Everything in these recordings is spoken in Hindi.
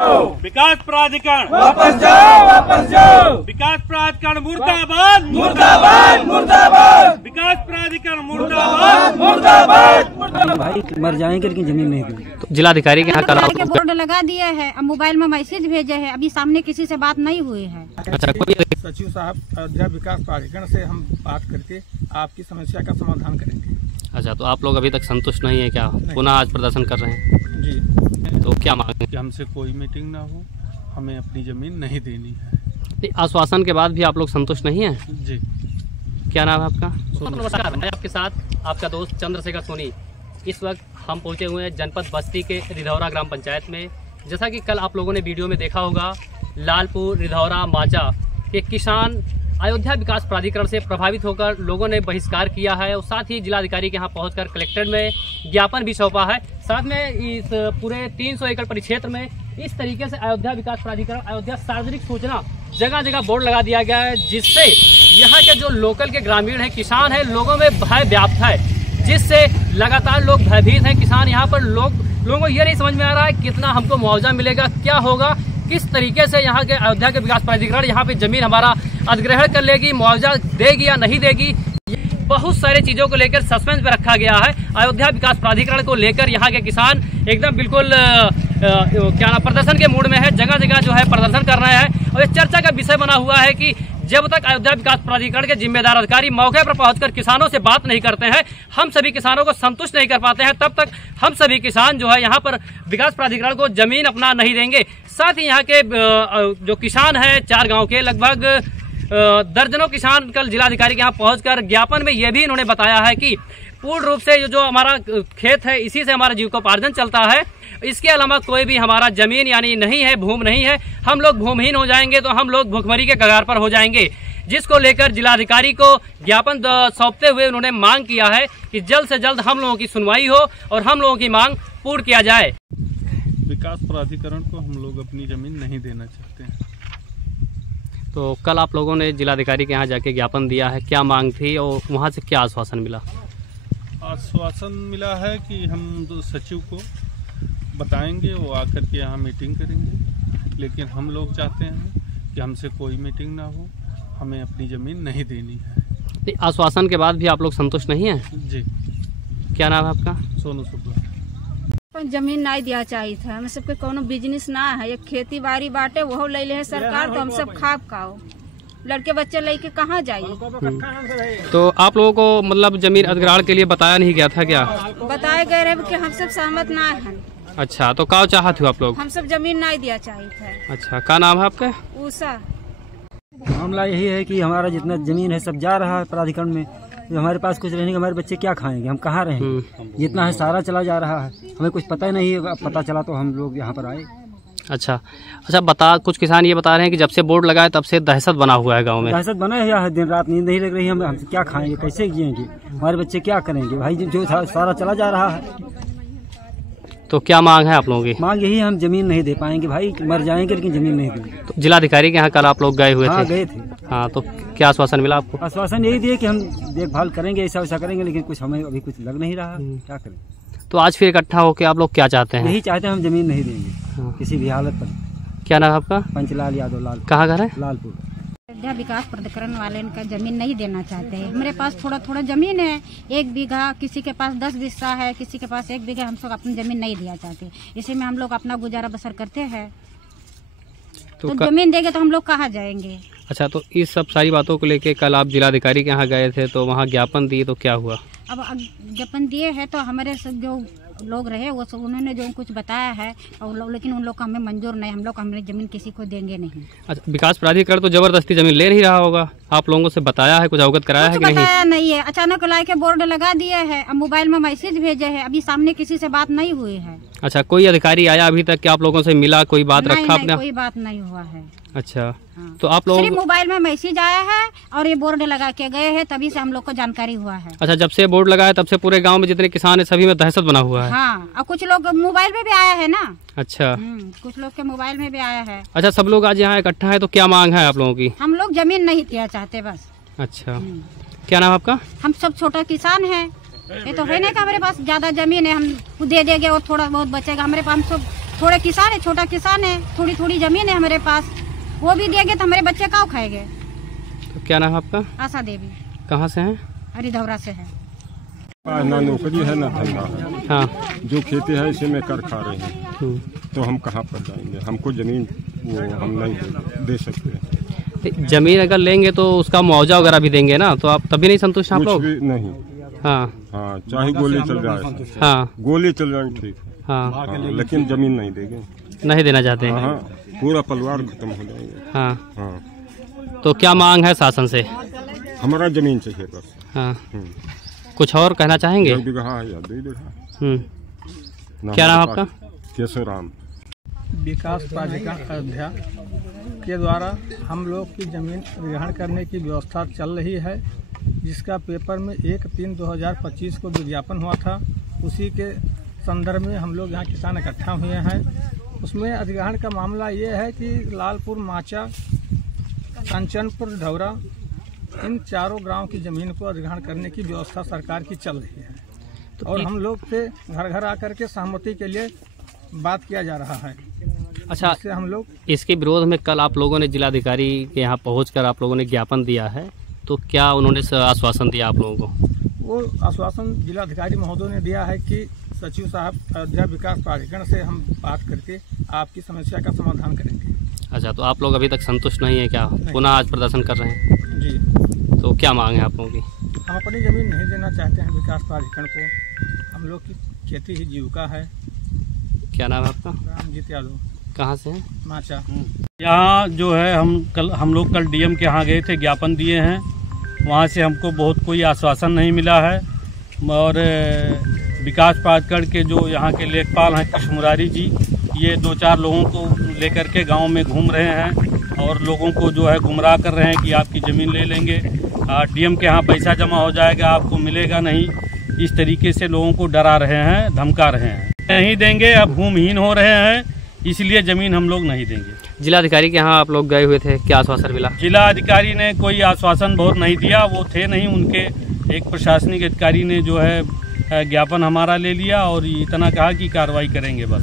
विकास प्राधिकरण वापस जाओ, वापस जाओ। विकास प्राधिकरण मुर्दाबाद, मुर्दाबाद, मुर्दाबाद। विकास प्राधिकरण मुर्दाबाद, मुर्दाबाद। भाई मर जाएंगे लेकिन जमीन नहीं देंगे। तो जिलाधिकारी के यहाँ कल के बोर्ड लगा दिए है, अब मोबाइल में मैसेज भेजे है, अभी सामने किसी से बात नहीं हुई है। अच्छा, कोई सचिव साहब अयोध्या विकास प्राधिकरण से हम बात करके आपकी समस्या का समाधान करेंगे। अच्छा, तो आप लोग अभी तक संतुष्ट नहीं है क्या? पुनः आज प्रदर्शन कर रहे हैं जी, तो क्या मांग कि हमसे कोई मीटिंग ना हो, हमें अपनी जमीन नहीं देनी है। आश्वासन के बाद भी आप लोग संतुष्ट नहीं है? जी। क्या नाम है आपका? नमस्कार, मैं आपके साथ आपका दोस्त चंद्रशेखर सोनी। इस वक्त हम पहुंचे हुए हैं जनपद बस्ती के रिधौरा ग्राम पंचायत में। जैसा कि कल आप लोगों ने वीडियो में देखा होगा, लालपुर, रिधौरा, माचा के किसान अयोध्या विकास प्राधिकरण से प्रभावित होकर लोगों ने बहिष्कार किया है और साथ ही जिलाधिकारी के यहाँ पहुंचकर कलेक्टर में ज्ञापन भी सौंपा है। साथ में इस पूरे 300 एकड़ परिक्षेत्र में इस तरीके से अयोध्या विकास प्राधिकरण, अयोध्या सार्वजनिक सूचना, जगह जगह बोर्ड लगा दिया गया है, जिससे यहाँ के जो लोकल के ग्रामीण हैं, किसान हैं, लोगों में भय व्याप्त है, जिससे लगातार लोग भयभीत हैं। किसान यहाँ पर लोगों को ये नहीं समझ में आ रहा है कितना हमको मुआवजा मिलेगा, क्या होगा, किस तरीके से यहाँ के अयोध्या के विकास प्राधिकरण यहाँ पे जमीन हमारा अधिग्रहण कर लेगी, मुआवजा देगी या नहीं देगी। बहुत सारी चीजों को लेकर सस्पेंस में रखा गया है। अयोध्या विकास प्राधिकरण को लेकर यहाँ के किसान एकदम बिल्कुल प्रदर्शन के मूड में है, जगह जगह जो है प्रदर्शन कर रहे हैं। और ये चर्चा का विषय बना हुआ है कि जब तक अयोध्या विकास प्राधिकरण के जिम्मेदार अधिकारी मौके पर पहुंचकर किसानों से बात नहीं करते हैं, हम सभी किसानों को संतुष्ट नहीं कर पाते हैं, तब तक हम सभी किसान जो है यहाँ पर विकास प्राधिकरण को जमीन अपना नहीं देंगे। साथ ही यहाँ के जो किसान हैं 4 गांव के लगभग दर्जनों किसान कल जिलाधिकारी के यहाँ पहुंचकर ज्ञापन में ये भी इन्होंने बताया है कि पूर्ण रूप से जो हमारा खेत है, इसी से हमारा जीविकोपार्जन चलता है, इसके अलावा कोई भी हमारा जमीन यानी नहीं है, भूमि नहीं है, हम लोग भूमिहीन हो जाएंगे तो हम लोग भुखमरी के कगार पर हो जाएंगे। जिसको लेकर जिलाधिकारी को ज्ञापन सौंपते हुए उन्होंने मांग किया है कि जल्द से जल्द हम लोगों की सुनवाई हो और हम लोगों की मांग पूर्ण किया जाए। विकास प्राधिकरण को हम लोग अपनी जमीन नहीं देना चाहते हैं। तो कल आप लोगों ने जिलाधिकारी के यहाँ जाके ज्ञापन दिया है, क्या मांग थी और वहाँ से क्या आश्वासन मिला? आश्वासन मिला है कि हम सचिव को बताएंगे, वो आकर के यहाँ मीटिंग करेंगे, लेकिन हम लोग चाहते हैं कि हमसे कोई मीटिंग ना हो, हमें अपनी ज़मीन नहीं देनी है। आश्वासन के बाद भी आप लोग संतुष्ट नहीं हैं? जी। क्या नाम है आपका? सोनू शुक्ला। जमीन नहीं दिया चाहिए था, हमें सबके कोनो बिजनेस ना है, ये खेती बाड़ी बाटे वो ले ले है सरकार, तो हम सब खाब खाओ, लड़के बच्चे लेके कहाँ जाइए। तो आप लोगों को मतलब जमीन अधिग्रहण के लिए बताया नहीं गया था क्या? बताए गए रहे कि हम सब सहमत ना है। अच्छा, तो क्या चाहते हो आप लोग? हम सब जमीन नहीं दिया चाहिए था। अच्छा, क्या नाम है आपका? उषा। मामला यही है कि हमारा जितना जमीन है सब जा रहा है प्राधिकरण में, हमारे पास कुछ रहने, हमारे बच्चे क्या खाएंगे, हम कहाँ रहेंगे, जितना है सारा चला जा रहा है, हमें कुछ पता ही नहीं है, पता चला तो हम लोग यहाँ पर आए। अच्छा, कुछ किसान ये बता रहे हैं कि जब से बोर्ड लगा है तब से दहशत बना हुआ है गांव में। दहशत बना है, दिन रात नींद नहीं लग रही है, हम क्या खाएंगे, कैसे जिएंगे, हमारे बच्चे क्या करेंगे भाई, जो सारा चला जा रहा है। तो क्या मांग है आप लोगों की? मांग यही, हम जमीन नहीं दे पाएंगे भाई, मर जाएंगे लेकिन जमीन नहीं देंगे। तो जिलाधिकारी के यहाँ कल आप लोग गए हुए थे? हाँ, गए थे। हाँ, तो क्या आश्वासन मिला आपको? आश्वासन यही दिए कि हम देखभाल करेंगे, ऐसा वैसा करेंगे, लेकिन कुछ हमें अभी कुछ लग नहीं रहा, क्या करें। तो आज फिर इकट्ठा होकर आप लोग क्या चाहते हैं? यही चाहते हैं, हम जमीन नहीं देंगे किसी भी हालत पर। क्या नाम है आपका? पंचलाल यादव। लाल। कहाँ घर है? लालपुर। अयोध्या विकास प्राधिकरण वाले इनका जमीन नहीं देना चाहते हैं। हमारे पास थोड़ा थोड़ा जमीन है, 1 बीघा, किसी के पास 10 बिस्सा है, किसी के पास 1 बीघा, हम सब अपनी जमीन नहीं दिया चाहते, इसी में हम लोग अपना गुजारा बसर करते हैं। तो जमीन देंगे तो हम लोग कहाँ जाएंगे। अच्छा, तो इस सब सारी बातों को लेके कल आप जिलाधिकारी के यहाँ गए थे, तो वहाँ ज्ञापन दिए, तो क्या हुआ? अब ज्ञापन दिए है तो हमारे सब जो लोग रहे वो सब उन्होंने जो कुछ बताया है, और लेकिन उन लोग का हमें मंजूर नहीं, हम लोग हमारी जमीन किसी को देंगे नहीं। अच्छा, विकास प्राधिकरण तो जबरदस्ती जमीन ले नहीं रहा होगा, आप लोगों से बताया है, कुछ अवगत कराया है कि नहीं? बताया नहीं है, अचानक ला के बोर्ड लगा दिए है, अब मोबाइल में मैसेज भेजे है, अभी सामने किसी से बात नहीं हुई है। अच्छा, कोई अधिकारी आया अभी तक, क्या आप लोगों से मिला, कोई बात रखा आपने? कोई बात नहीं हुआ है। अच्छा, हाँ। तो आप लोग सिर्फ मोबाइल में मैसेज आया है और ये बोर्ड लगा के गए हैं, तभी से हम लोग को जानकारी हुआ है। अच्छा, जब से बोर्ड लगा है तब से पूरे गांव में जितने किसान है सभी में दहशत बना हुआ है? हाँ, और कुछ लोग मोबाइल में भी आया है ना। अच्छा, कुछ लोग के मोबाइल में भी आया है। अच्छा, सब लोग आज यहाँ इकट्ठा है, तो क्या मांग है आप लोगों की? हम लोग जमीन नहीं दिया चाहते बस। अच्छा, क्या नाम आपका? हम सब छोटा किसान है, ये तो है नहीं कि हमारे पास ज्यादा जमीन है हम दे देंगे और थोड़ा बहुत बचेगा, हमारे पास हम सब थोड़े किसान है, छोटा किसान है, थोड़ी थोड़ी जमीन है हमारे पास, वो भी देंगे तो हमारे बच्चे क्या खाएंगे। तो क्या नाम है आपका? आशा देवी। कहाँ से हैं? रिधौरा से है। ना नौकरी है ना धंधा है। हाँ। जो खेती है इसे में कर खा रहे हैं, तो हम कहाँ पर जाएंगे? हमको जमीन वो हम नहीं दे सकते। जमीन अगर लेंगे तो उसका मुआवजा वगैरह भी देंगे ना, तो आप तभी नहीं संतुष्ट आप लोग? नहीं। हाँ हाँ, चाहे गोली चल जाए। हाँ, गोली चल जाए ठीक है। हाँ, लेकिन जमीन नहीं देंगे। नहीं देना चाहते हैं। हाँ, पूरा परिवार खत्म हो जाएगा। हाँ। हाँ, तो क्या मांग है शासन से? हमारा जमीन चाहिए बस। हाँ। कुछ और कहना चाहेंगे? 1 बीघा है या 2 बीघा। क्या नाम आपका? केशव राम। विकास प्राधिकरण अयोध्या के द्वारा हम लोग की जमीन ग्रहण करने की व्यवस्था चल रही है, जिसका पेपर में 1/3/2025 को विज्ञापन हुआ था। उसी के संदर्भ में हम लोग यहाँ किसान इकट्ठा हुए हैं। उसमें अधिग्रहण का मामला ये है कि लालपुर, माचा, कंचनपुर, ढौरा, इन चारों गांव की जमीन को अधिग्रहण करने की व्यवस्था सरकार की चल रही है। और हम लोग से घर घर आकर के सहमति के लिए बात किया जा रहा है। अच्छा, हम लोग इसके विरोध में कल आप लोगों ने जिलाधिकारी के यहाँ पहुंचकर आप लोगों ने ज्ञापन दिया है, तो क्या उन्होंने आश्वासन दिया आप लोगों को? वो आश्वासन जिलाधिकारी महोदय ने दिया है कि सचिव साहब अयोध्या विकास प्राधिकरण से हम बात करके आपकी समस्या का समाधान करेंगे। अच्छा, तो आप लोग अभी तक संतुष्ट नहीं है क्या? पुनः आज प्रदर्शन कर रहे हैं जी। तो क्या मांग है आप लोगों की? हम अपनी जमीन नहीं देना चाहते हैं विकास प्राधिकरण को। हम लोग की खेती ही जीविका है। क्या नाम है आपका? रामजीत यादव। कहाँ से हैं? माचा। यहाँ जो है हम लोग कल डीएम के यहाँ गए थे, ज्ञापन दिए हैं। वहाँ से हमको बहुत कोई आश्वासन नहीं मिला है। और विकास प्राधिकरण के जो यहाँ के लेखपाल हैं कृष्ण मुरारी जी, ये 2-4 लोगों को लेकर के गांव में घूम रहे हैं और लोगों को जो है गुमराह कर रहे हैं कि आपकी ज़मीन ले लेंगे, डीएम के यहाँ पैसा जमा हो जाएगा, आपको मिलेगा नहीं। इस तरीके से लोगों को डरा रहे हैं, धमका रहे हैं। नहीं देंगे, अब भूमिहीन हो रहे हैं, इसलिए ज़मीन हम लोग नहीं देंगे। जिलाधिकारी के यहाँ आप लोग गए हुए थे, क्या आश्वासन मिला? जिलाधिकारी ने कोई आश्वासन बहुत नहीं दिया, वो थे नहीं। उनके एक प्रशासनिक अधिकारी ने जो है ज्ञापन हमारा ले लिया और इतना कहा कि कार्रवाई करेंगे बस।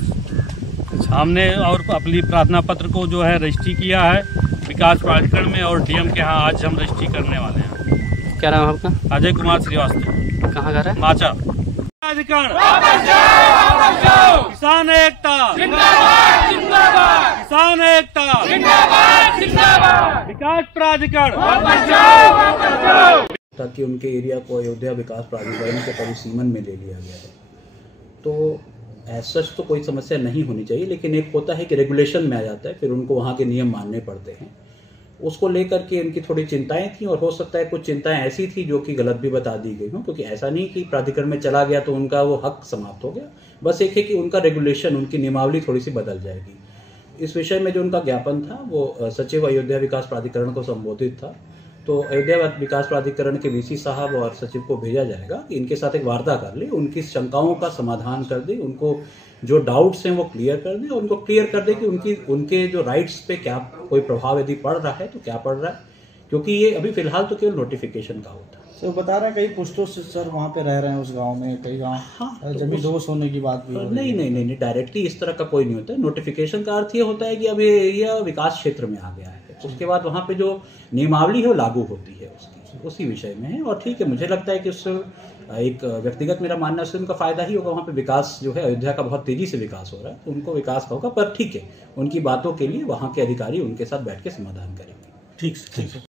हमने और अपनी प्रार्थना पत्र को जो है रजिस्ट्री किया है विकास प्राधिकरण में, और डीएम के यहाँ आज हम रजिस्ट्री करने वाले हैं। क्या नाम है आपका? अजय कुमार श्रीवास्तव। कहाँ घर है? माचा। प्राधिकरण किसान एकता, किसान एकता, विकास प्राधिकरण। ताकि उनके एरिया को अयोध्या विकास प्राधिकरण के परिसीमन में ले लिया गया है। तो ऐसा तो कोई समस्या नहीं होनी चाहिए, लेकिन एक होता है कि रेगुलेशन में आ जाता है, फिर उनको वहाँ के नियम मानने पड़ते हैं। उसको लेकर के उनकी थोड़ी चिंताएं थी, और हो सकता है कुछ चिंताएं ऐसी थी जो कि गलत भी बता दी गई हों, क्योंकि ऐसा नहीं कि प्राधिकरण में चला गया तो उनका वो हक समाप्त हो गया। बस एक है कि उनका रेगुलेशन, उनकी नियमावली थोड़ी सी बदल जाएगी। इस विषय में जो उनका ज्ञापन था वो सचिव अयोध्या विकास प्राधिकरण को संबोधित था। तो अयोध्या विकास प्राधिकरण के वीसी साहब और सचिव को भेजा जाएगा कि इनके साथ एक वार्ता कर ले, उनकी शंकाओं का समाधान कर दे, उनको जो डाउट्स हैं वो क्लियर कर दे, और उनको क्लियर कर दे कि उनके जो राइट्स पे क्या कोई प्रभाव यदि पड़ रहा है तो क्या पड़ रहा है, क्योंकि ये अभी फिलहाल तो केवल नोटिफिकेशन का होता है। सर बता रहे हैं कई पुष्टों से सर वहाँ पे रह रहे हैं उस गांव में, कई गांव। हाँ, जमीन दोष होने की बात भी हो रही है। नहीं, डायरेक्टली इस तरह का कोई नहीं होता है। नोटिफिकेशन का अर्थ ये होता है कि अब ये एरिया विकास क्षेत्र में आ गया है, उसके बाद वहाँ पे जो नियमावली है वो लागू होती है, उसकी उसी विषय में है। और ठीक है, मुझे लगता है कि उससे एक व्यक्तिगत मेरा मानना है उससे उनका फायदा ही होगा। वहाँ पे विकास जो है अयोध्या का बहुत तेजी से विकास हो रहा है, तो उनको विकास का होगा। पर ठीक है, उनकी बातों के लिए वहाँ के अधिकारी उनके साथ बैठ के समाधान करेंगे। ठीक है।